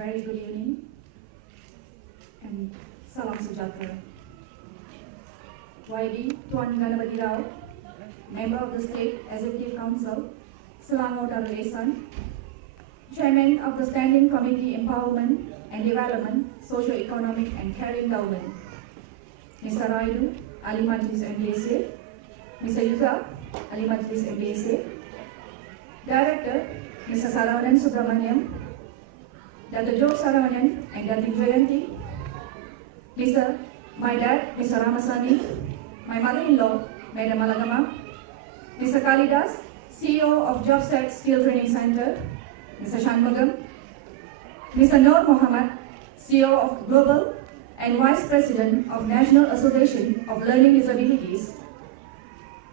very good evening and salam sejahtera. YD Tuan Ganapati Rao, Member of the State Executive Council, Selangor Darul Chairman of the Standing Committee Empowerment and Development, Socio-Economic and Caring Government, Mr. Raidu, Ali Majlis MBSA, Mr. Yuga, Ali Majlis MBSA, Director, Mr. Saravanan Subramaniam, Dr. Joe Saravanan and Dr. Jayanti, Mr. My dad, Mr. Ramasani, my mother-in-law, Madam Malagama, Mr. Kalidas, CEO of JobSet Skill Training Center, Mr. Shanmugam, Mr. Noor Mohammed, CEO of Global and Vice President of National Association of Learning Disabilities,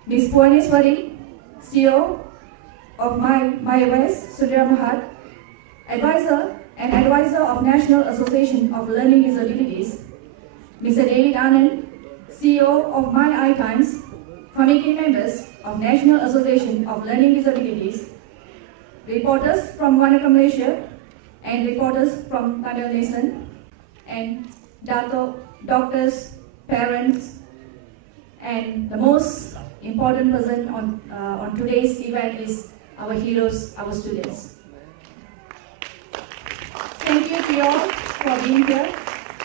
Ms. Puaneswari, CEO of My West Sudhir Mahat, Advisor of National Association of Learning Disabilities, Mr. David Anand, CEO of My iTimes, Committee members of National Association of Learning Disabilities, reporters from Wanaka, Malaysia, and reporters from Tamil Nation, and doctors, parents, and the most important person on today's event is our heroes, our students. Thank you to you all for being here,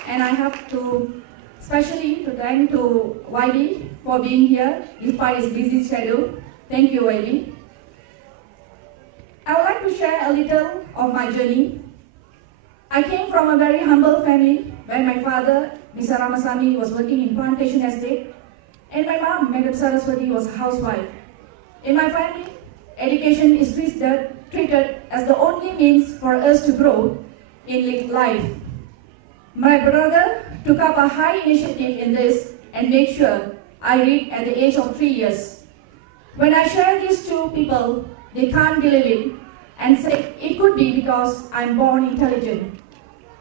and I have to especially to thank to YD for being here despite his busy schedule. Thank you, YD. I would like to share a little of my journey. I came from a very humble family where my father, Mr. Ramasamy, was working in plantation estate, and my mom, Madam Saraswati, was a housewife. In my family, education is treated as the only means for us to grow in life. My brother took up a high initiative in this and made sure I read at the age of 3 years. When I share these two people, they can't believe it and say it could be because I'm born intelligent.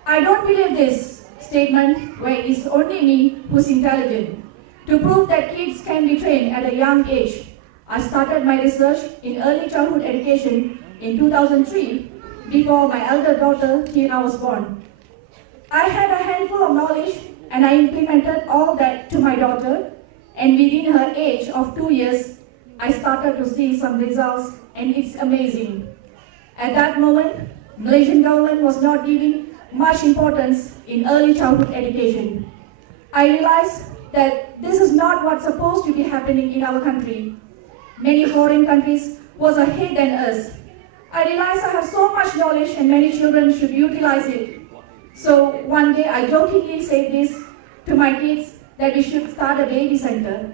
I don't believe this statement where it is only me who's intelligent. To prove that kids can be trained at a young age, I started my research in early childhood education in 2003 before my elder daughter Tina was born. I had a handful of knowledge and I implemented all that to my daughter, and within her age of 2 years, I started to see some results, and it's amazing. At that moment, Malaysian government was not giving much importance in early childhood education. I realized that this is not what's supposed to be happening in our country. Many foreign countries was ahead than us. I realized I have so much knowledge and many children should utilize it. So one day I jokingly said this to my kids that we should start a baby center.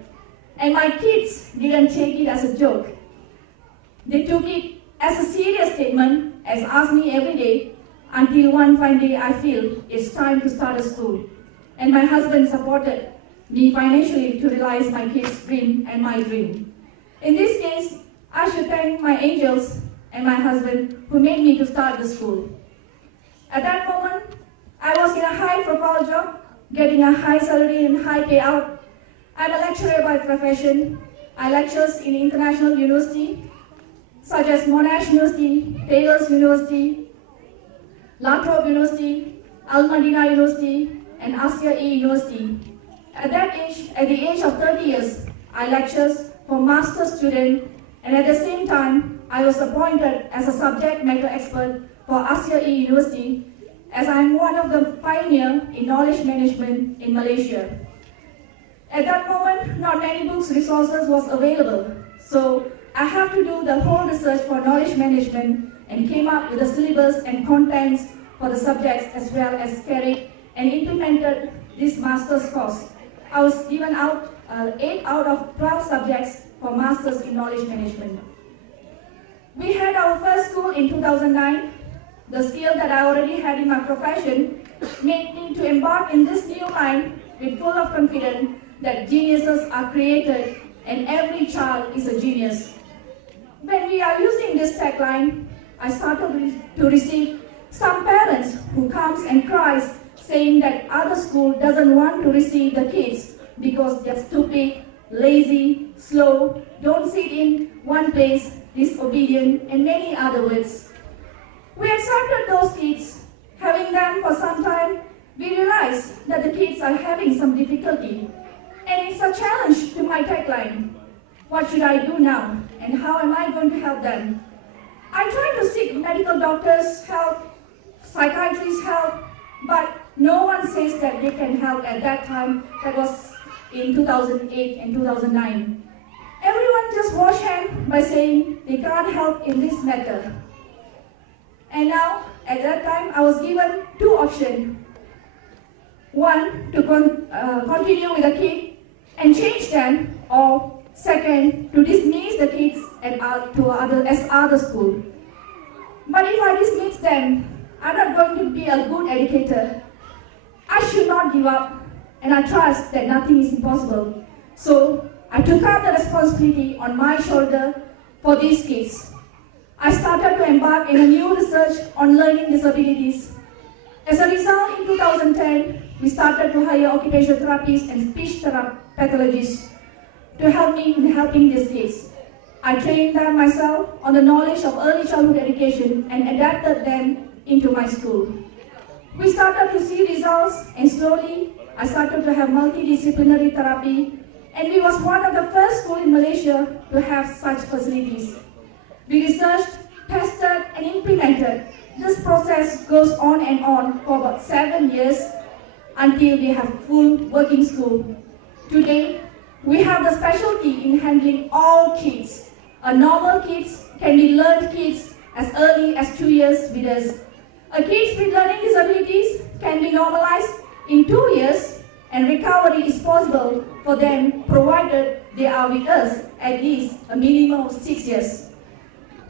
And my kids didn't take it as a joke. They took it as a serious statement, as asked me every day, until one fine day I feel it's time to start a school. And my husband supported me financially to realize my kids' dream and my dream. In this case, I should thank my angels and my husband who made me to start the school. At that moment, I was in a high-profile job, getting a high salary and high payout. I'm a lecturer by profession. I lecture in international universities such as Monash University, Taylor's University, La Trobe University, Al Madina University, and Asia E University. At the age of 30 years, I lecture for master's students, and at the same time, I was appointed as a subject matter expert for Asia E University, as I am one of the pioneers in knowledge management in Malaysia. At that moment, not many books resources was available, so I have to do the whole research for knowledge management and came up with the syllabus and contents for the subjects as well as carried and implemented this master's course. I was given out 8 out of 12 subjects for masters in knowledge management. We had our first school in 2009. The skill that I already had in my profession made me to embark in this new line with full of confidence that geniuses are created and every child is a genius. When we are using this tagline, I started to receive some parents who comes and cries saying that other school doesn't want to receive the kids because they're stupid, lazy, slow, don't sit in one place, disobedient, and many other words. We accepted those kids Having them for some time, we realized that the kids are having some difficulty. And it's a challenge to my tagline. What should I do now? And how am I going to help them? I tried to seek medical doctors' help, psychiatrists' help, but no one says that they can help at that time. That was in 2008 and 2009. Everyone just washed hands by saying they can't help in this matter. And now, at that time, I was given two options. One, to continue with the kid and change them, or second, to dismiss the kids as other school. But if I dismiss them, I'm not going to be a good educator. I should not give up, and I trust that nothing is impossible. So I took up the responsibility on my shoulder for these kids. I started to embark in a new research on learning disabilities. As a result, in 2010, we started to hire occupational therapists and speech pathologists to help me in helping these kids. I trained them myself on the knowledge of early childhood education and adapted them into my school. We started to see results, and slowly I started to have multidisciplinary therapy, and we was one of the first schools in Malaysia to have such facilities. We researched, tested, and implemented. This process goes on and on for about 7 years until we have full working school. Today, we have the specialty in handling all kids. A normal kids can be learned kids as early as 2 years with us. A kids with learning disabilities can be normalized in 2 years, and recovery is possible for them provided they are with us at least a minimum of 6 years.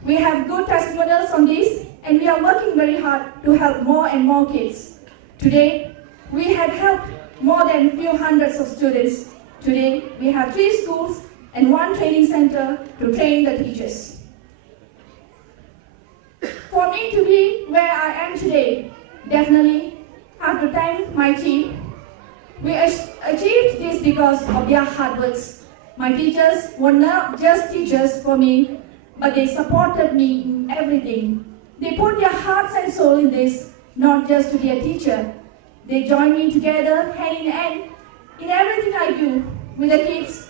We have good testimonials on this, and we are working very hard to help more and more kids. Today, we have helped more than a few hundreds of students. Today, we have 3 schools and 1 training center to train the teachers. For me to be where I am today, definitely have to thank my team. We achieved this because of their hard work. My teachers were not just teachers for me, but they supported me in everything. They put their hearts and soul in this, not just to be a teacher. They joined me together, hand in hand, in everything I do with the kids.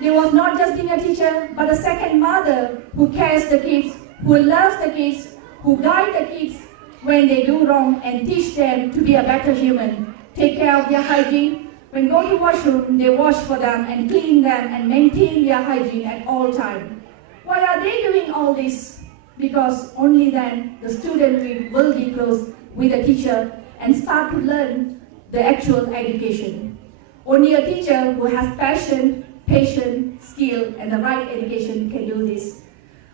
They was not just being a teacher, but a second mother who cares the kids, who loves the kids, who guide the kids when they do wrong and teach them to be a better human. Take care of their hygiene. When go to washroom, they wash for them and clean them and maintain their hygiene at all times. Why are they doing all this? Because only then the student will be close with the teacher and start to learn the actual education. Only a teacher who has passion, patience, skill, and the right education can do this.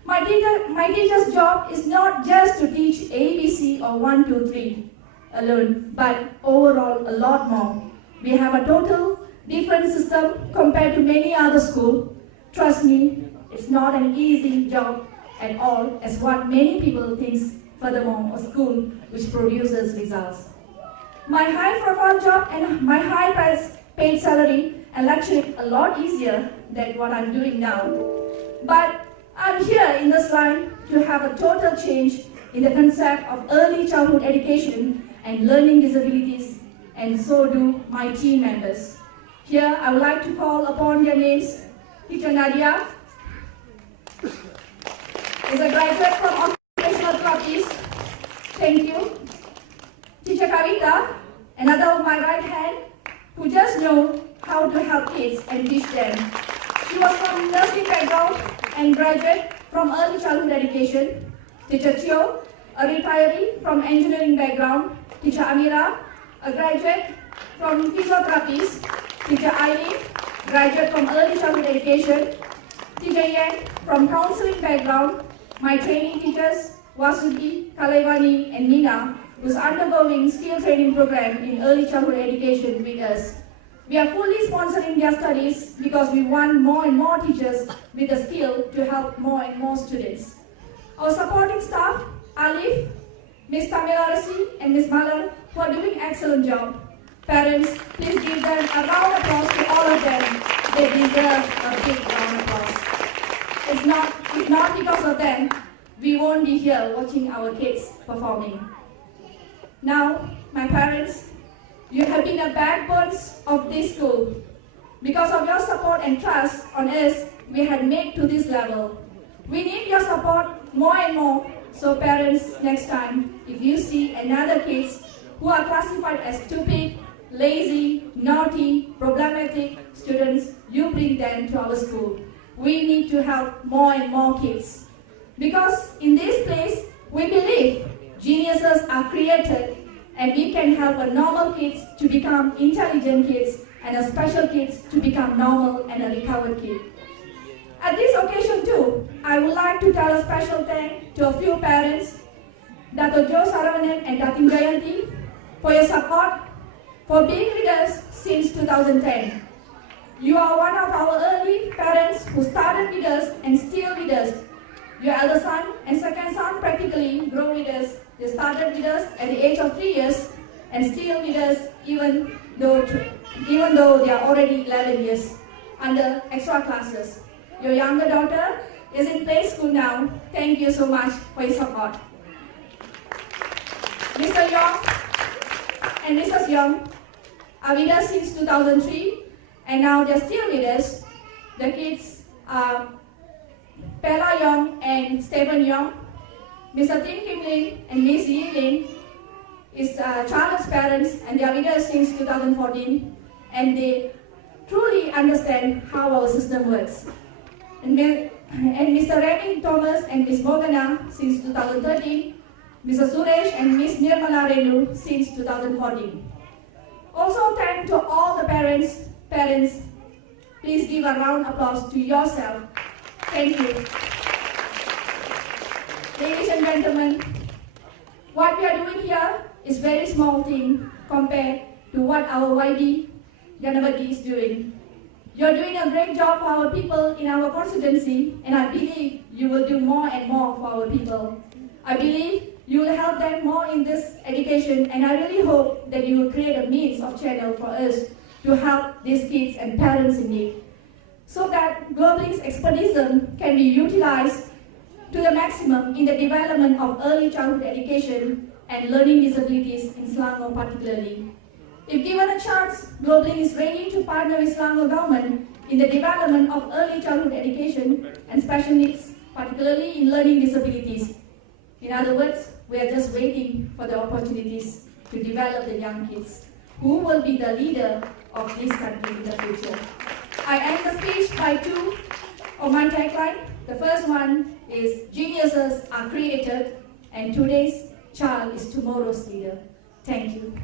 My teacher's job is not just to teach ABC or 1, 2, 3 alone, but overall a lot more. We have a total different system compared to many other schools. Trust me, it's not an easy job at all, as what many people think. Furthermore, a school which produces results. My high-profile job and my high-paid salary and lecturing a lot easier than what I'm doing now. But I'm here in this line to have a total change in the concept of early childhood education and learning disabilities, and so do my team members. Here, I would like to call upon their names. Teacher Nadia is a graduate from Occupational Therapies. Thank you. Teacher Kavita, another of my right hand, who just know how to help kids and teach them. She was from nursing background and graduate from early childhood education. Teacher Teo, a retiree from engineering background. Teacher Amira, a graduate from physiotherapies. Teacher Aileen, graduate from early childhood education. Teacher Yang, from counseling background. My training teachers, Vasuki, Kalaivani, and Nina, who's undergoing skill training program in early childhood education with us. We are fully sponsoring their studies because we want more and more teachers with the skill to help more and more students. Our supporting staff, Alif, Ms. Tamila Rasi, and Ms. Malar, who are doing excellent job. Parents, please give them a round of applause to all of them. They deserve a big round of applause. If not because of them, we won't be here watching our kids performing. Now, my parents, you have been the backbones of this school. Because of your support and trust on us, we had made to this level. We need your support more and more. So parents, next time, if you see another kids who are classified as stupid, lazy, naughty, problematic students, you bring them to our school. We need to help more and more kids. Because in this place, we believe geniuses are created and we can help a normal kids to become intelligent kids and a special kids to become normal and a recovered kid. At this occasion too, I would like to tell a special thanks to a few parents, Dr. Joe Saravanan and Datin Jayanti, for your support, for being with us since 2010. You are one of our early parents who started with us and still with us. Your elder son and second son practically grew with us. They started with us at the age of 3 years and still with us even though they are already 11 years under extra classes. Your younger daughter is in play school now. Thank you so much for your support. Mr. Young and Mrs. Young are with us since 2003 and now they're still with us. The kids are Pella Young and Stephen Young. Mr. Tim Kim Lin and Miss Yi Lin is Charlotte's parents and they are with us since 2014 and they truly understand how our system works. And Mr. Remy Thomas and Miss Morgana since 2013, Mr. Suresh and Miss Nirmala Renu since 2014. Also thank to all the parents, please give a round of applause to yourself. Thank you. Ladies and gentlemen, what we are doing here is very small thing compared to what our YD Ganapati is doing. You're doing a great job for our people in our constituency, and I believe you will do more and more for our people. I believe you will help them more in this education, and I really hope that you will create a means of channel for us to help these kids and parents in need, so that GlobalinkHouse expertise can be utilized to the maximum in the development of early childhood education and learning disabilities in Selangor particularly. If given a chance, GlobalinkHouse is ready to partner with Selangor government in the development of early childhood education and special needs, particularly in learning disabilities. In other words, we are just waiting for the opportunities to develop the young kids who will be the leader of this country in the future. I end the speech by two of my tagline. The first one is geniuses are created and today's child is tomorrow's leader. Thank you.